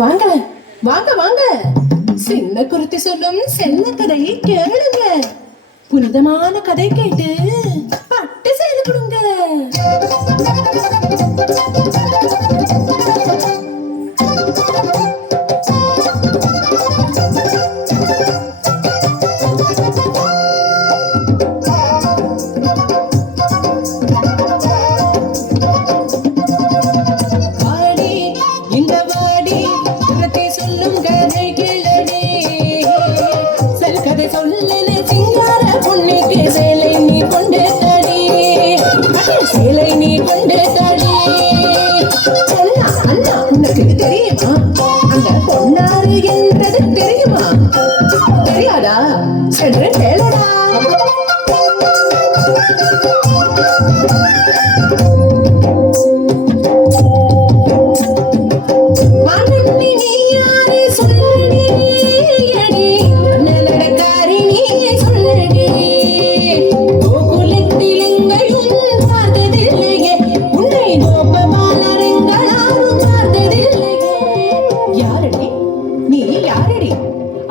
வாங்க வாங்க வாங்க, சின்ன குருத்தி சொல்லும் செல்ல கதையை கேளுங்க. புனிதமான கதை கேட்டு பட்டு செய்து கொடுங்க. சேலை நீ கொண்டு தடி. அண்ணா அண்ணா, உனக்கு தெரியுமா அந்த பொன்னாறு என்றது தெரியுமா? தெரியாதா? சென்று கேளடா.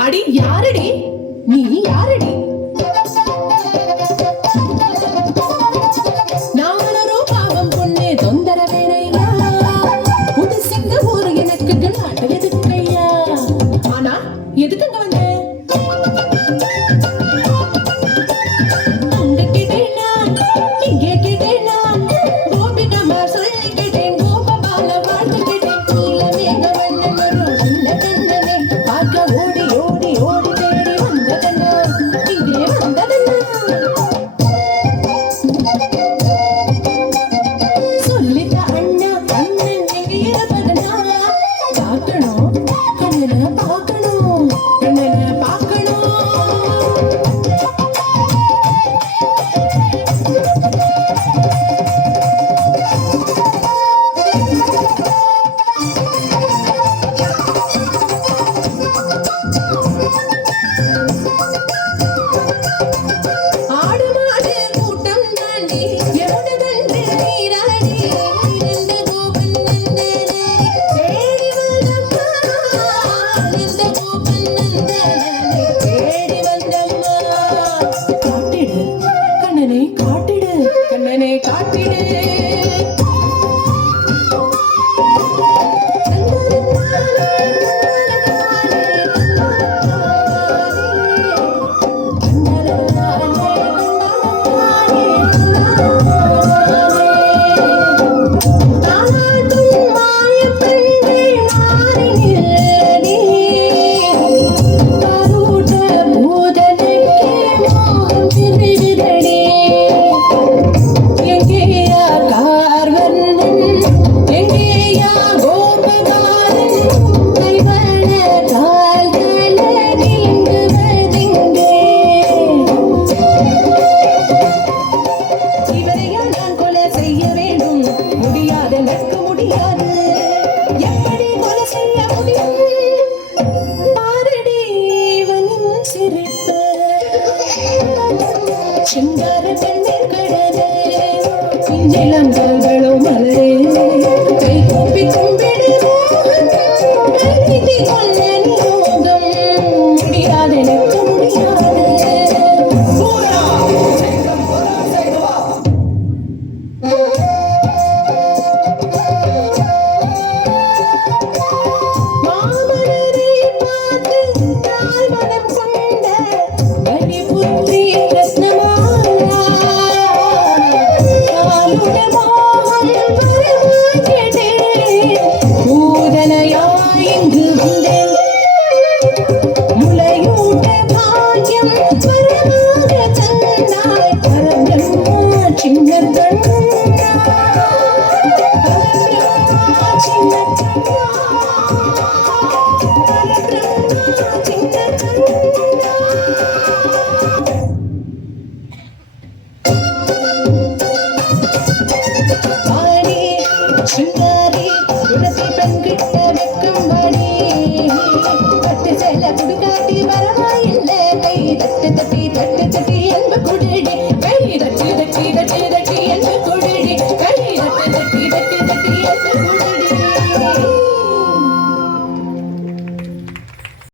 அடி யாரடி நீ? யாரடி? நானொரு பாவம் பொண்ணு தொந்தரவேனையா, புது சிங்க ஊரு எனக்கு நாட்டு எதுக்கையா? ஆனா எதுக்குங்க வந்த? அங்க கேட்டேன் நான், இங்கே கேட்டேன் நான், கோபிகமா சொல்லி கேட்டேன், கோபபால வாழ்த்து கேட்டேன், நீல மேக வண்ணன் ஒரு சின்ன கண்ணனே பார்க்க ஓடி ஓடி ஓடி தேடி வந்ததன்னா, இங்கே வந்ததன்னா. சொல்லிட்ட அண்ணா அண்ணன் எங்கே இருப்பதனா, பார்க்கணும் கண்ணனை பார்க்கணும், கண்ணனை பார்க்கணும். ஆடு மாடு கூட்டம் தாண்டி எவனதன்று நீராடி, இந்த கோபன் நந்தனே தேடி வந்தம்மா, இந்த கோபன் நந்தனே தேடி வந்தம்மா. காட்டிடு கண்ணனை காட்டிடு, கண்ணனை காட்டிடு. எப்படி கொலை செய்ய முடியும்? பாரடி இவனின் சிரிப்பு, சிங்கார கண்ணீர் கடலே, இளங்கல்களோ மலரே, கை கூப்பி கும்பிடு மோகன், கை கொள்ள நியோகம், முடியாது எனக்கு முடியாது. Tonight